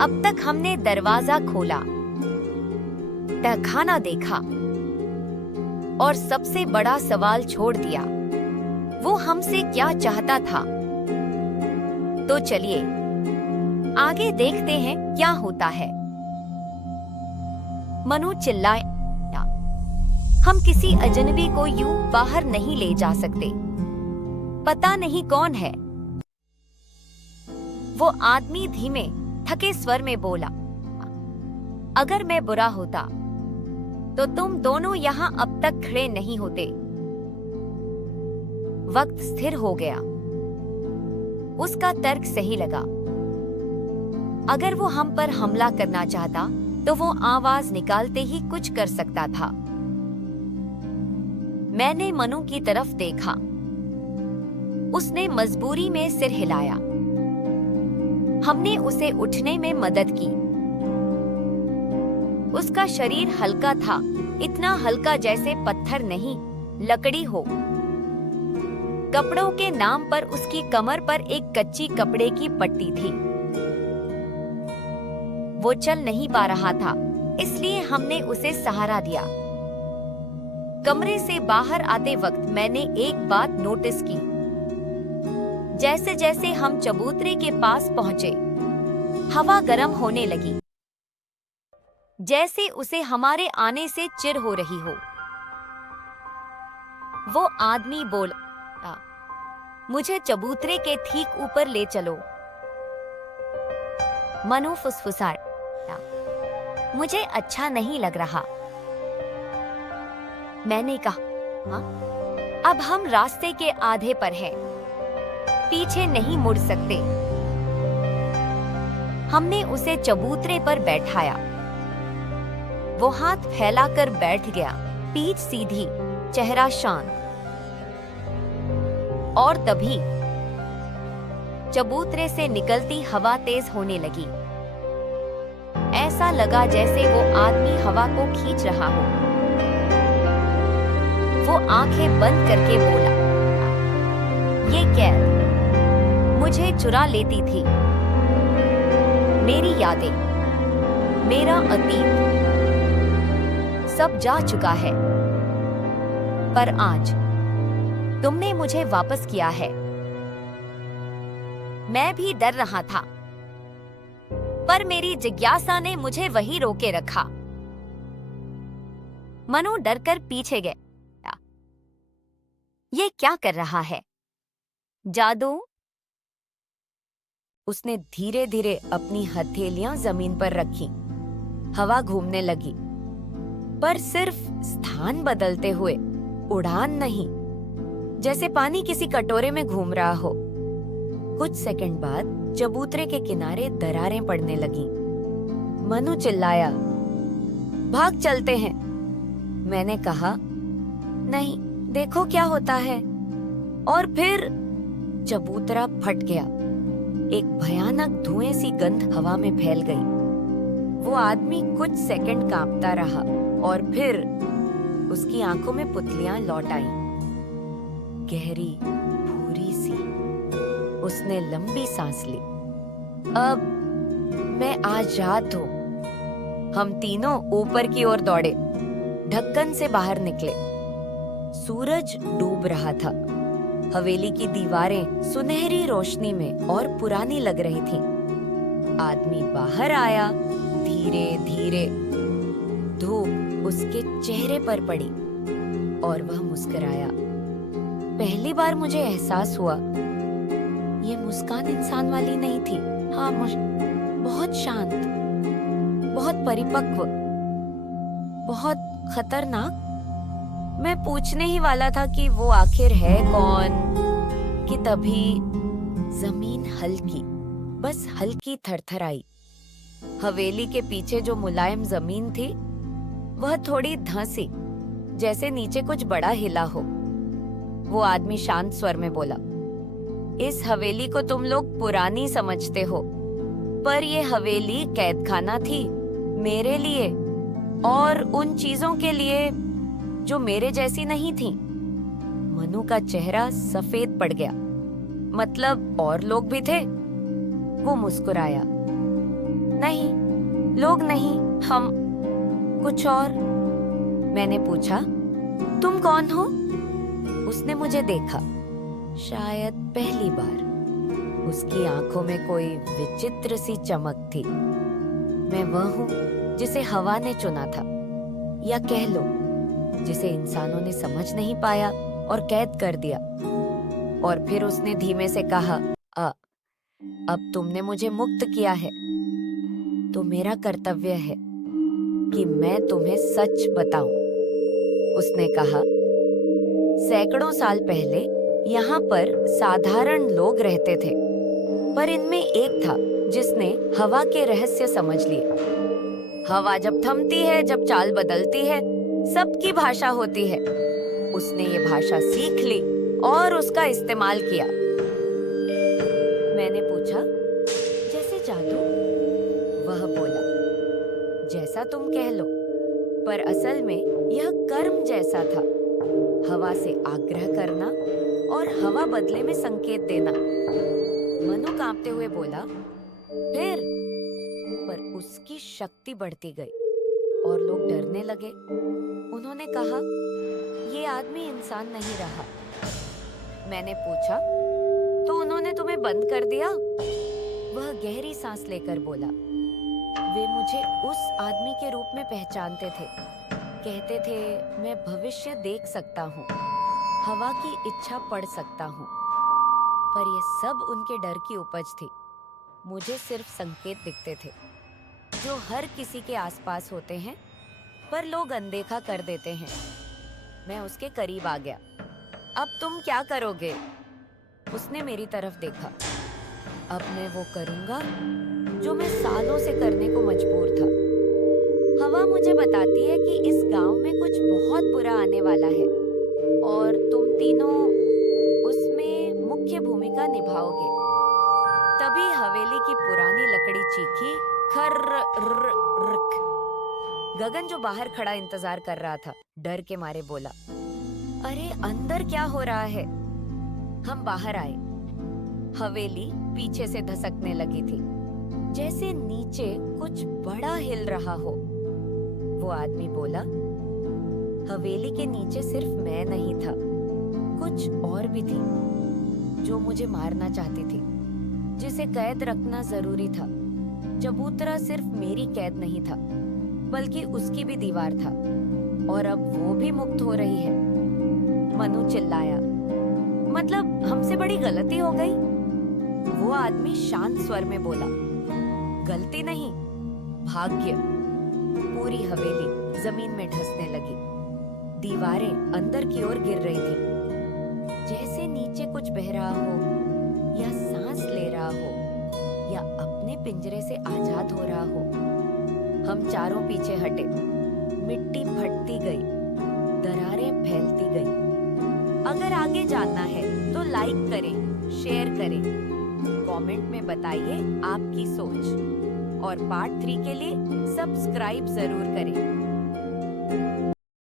अब तक हमने दरवाजा खोला, तहखाना देखा और सबसे बड़ा सवाल छोड़ दिया, वो हमसे क्या चाहता था। तो चलिए आगे देखते हैं क्या होता है। मनु चिल्लाया, हम किसी अजनबी को यूं बाहर नहीं ले जा सकते, पता नहीं कौन है। वो आदमी धीमे थके स्वर में बोला, अगर मैं बुरा होता तो तुम दोनों यहाँ अब तक खड़े नहीं होते। वक्त स्थिर हो गया। उसका तर्क सही लगा। अगर वो हम पर हमला करना चाहता तो वो आवाज निकालते ही कुछ कर सकता था। मैंने मनु की तरफ देखा। उसने मजबूरी में सिर हिलाया। हमने उसे उठने में मदद की। उसका शरीर हल्का था, इतना हल्का जैसे पत्थर नहीं, लकड़ी हो। कपड़ों के नाम पर उसकी कमर पर एक कच्ची कपड़े की पट्टी थी। वो चल नहीं पा रहा था, इसलिए हमने उसे सहारा दिया। कमरे से बाहर आते वक्त मैंने एक बात नोटिस की। जैसे जैसे हम चबूतरे के पास पहुंचे, हवा गर्म होने लगी, जैसे उसे हमारे आने से चिढ़ हो रही हो। वो आदमी बोला, मुझे चबूतरे के ठीक ऊपर ले चलो। मनु फुसफुसाया, मुझे अच्छा नहीं लग रहा। मैंने कहा, हाँ? अब हम रास्ते के आधे पर हैं, पीछे नहीं मुड़ सकते। हमने उसे चबूतरे पर बैठाया। वो हाथ फैलाकर बैठ गया, पीठ सीधी, चेहरा शांत। और तभी चबूतरे से निकलती हवा तेज होने लगी। ऐसा लगा जैसे वो आदमी हवा को खींच रहा हो। वो आंखें बंद करके बोला, ये कैद मुझे चुरा लेती थी। मेरी यादें, मेरा अतीत सब जा चुका है। पर आज तुमने मुझे वापस किया है। मैं भी डर रहा था, पर मेरी जिज्ञासा ने मुझे वहीं रोके रखा। मनु डरकर पीछे गया। ये क्या कर रहा है? जादू? उसने धीरे धीरे अपनी हथेलियां जमीन पर रखी। हवा घूमने लगी, पर सिर्फ स्थान बदलते हुए, उड़ान नहीं। जैसे पानी किसी कटोरे में घूम रहा हो। कुछ सेकंड बाद चबूतरे के किनारे दरारें पड़ने लगी। मनु चिल्लाया, भाग चलते हैं। मैंने कहा, नहीं, देखो क्या होता है। और फिर चबूतरा फट गया। एक भयानक धुएं सी गंध हवा में फैल गई। वो आदमी कुछ सेकंड कांपता रहा और फिर उसकी आंखों में पुतलियां लौट आईं, गहरी, भूरी सी। उसने लंबी सांस ली। अब मैं आजाद हूं। हम तीनों ऊपर की ओर दौड़े, ढक्कन से बाहर निकले। सूरज डूब रहा था। हवेली की दीवारें सुनहरी रोशनी में और पुरानी लग रही थीं। आदमी बाहर आया, धीरे धीरे। धूप उसके चेहरे पर पड़ी और वह मुस्कुराया। पहली बार मुझे एहसास हुआ, ये मुस्कान इंसान वाली नहीं थी। हाँ, बहुत शांत, बहुत परिपक्व, बहुत खतरनाक। मैं पूछने ही वाला था कि वो आखिर है कौन, कि तभी जमीन हल्की, बस हल्की थरथराई। हवेली के पीछे जो मुलायम जमीन थी, वह थोड़ी धंसी, जैसे नीचे कुछ बड़ा हिला हो। वो आदमी शांत स्वर में बोला, इस हवेली को तुम लोग पुरानी समझते हो, पर ये हवेली कैदखाना थी, मेरे लिए और उन चीजों के लिए जो मेरे जैसी नहीं थी। मनु का चेहरा सफेद पड़ गया। मतलब और लोग भी थे? वो मुस्कुराया। नहीं, लोग नहीं, हम कुछ और। मैंने पूछा, तुम कौन हो? उसने मुझे देखा, शायद पहली बार। उसकी आंखों में कोई विचित्र सी चमक थी। मैं वह हूँ जिसे हवा ने चुना था, या कह लो जिसे इंसानों ने समझ नहीं पाया और कैद कर दिया। और फिर उसने धीमे से कहा, अब तुमने मुझे मुक्त किया है, तो मेरा कर्तव्य है कि मैं तुम्हें सच बताऊं। उसने कहा, सैकड़ों साल पहले यहाँ पर साधारण लोग रहते थे, पर इनमें एक था जिसने हवा के रहस्य समझ लिए। हवा जब थमती है, जब चाल बदलती है, सबकी भाषा होती है। उसने ये भाषा सीख ली और उसका इस्तेमाल किया। मैंने पूछा, जैसे जादू? वह बोला, जैसा तुम कह लो, पर असल में यह कर्म जैसा था। हवा से आग्रह करना और हवा बदले में संकेत देना। मनु कांपते हुए बोला, फिर? पर उसकी शक्ति बढ़ती गई और लोग डरने लगे। उन्होंने कहा, ये आदमी इंसान नहीं रहा। मैंने पूछा, तो उन्होंने तुम्हें बंद कर दिया? वह गहरी सांस लेकर बोला, वे मुझे उस आदमी के रूप में पहचानते थे। कहते थे, मैं भविष्य देख सकता हूँ, हवा की इच्छा पढ़ सकता हूँ। पर ये सब उनके डर की उपज थी। मुझे सिर्फ संकेत दिखते थे, जो हर किसी के आसपास होते हैं, पर लोग अनदेखा कर देते हैं। मैं उसके करीब आ गया। अब तुम क्या करोगे? उसने मेरी तरफ देखा। अब मैं वो करूंगा जो मैं सालों से करने को मजबूर था। हवा मुझे बताती है कि इस गांव में कुछ बहुत बुरा आने वाला है और तुम तीनों उसमें मुख्य भूमिका निभाओगे। तभी हवेली की पुरानी लकड़ी चीखी, खर्रर्रर्रक। गगन जो बाहर खड़ा इंतजार कर रहा था, डर के मारे बोला, अरे अंदर क्या हो रहा है? हम बाहर आए। हवेली पीछे से धसकने लगी थी, जैसे नीचे कुछ बड़ा हिल रहा हो। वो आदमी बोला, हवेली के नीचे सिर्फ मैं नहीं था, कुछ और भी थी जो मुझे मारना चाहती थी, जिसे कैद रखना जरूरी था। चबूतरा सिर्फ मेरी कैद नहीं था, बल्कि उसकी भी दीवार था, और अब वो भी मुक्त हो रही है। मनु चिल्लाया, मतलब हमसे बड़ी गलती हो गई? वो आदमी शांत स्वर में बोला, गलती नहीं, भाग्य। पूरी हवेली जमीन में धंसने लगी। दीवारें अंदर की ओर गिर रही थी, जैसे नीचे कुछ बह रहा हो, या सांस ले रहा हो, या अपने पिंजरे से आजाद हो रहा हो। हम चारों पीछे हटे। मिट्टी फटती गई, दरारें फैलती गई। अगर आगे जानना है तो लाइक करें, शेयर करें, कमेंट में बताइए आपकी सोच, और पार्ट 3 के लिए सब्सक्राइब जरूर करें।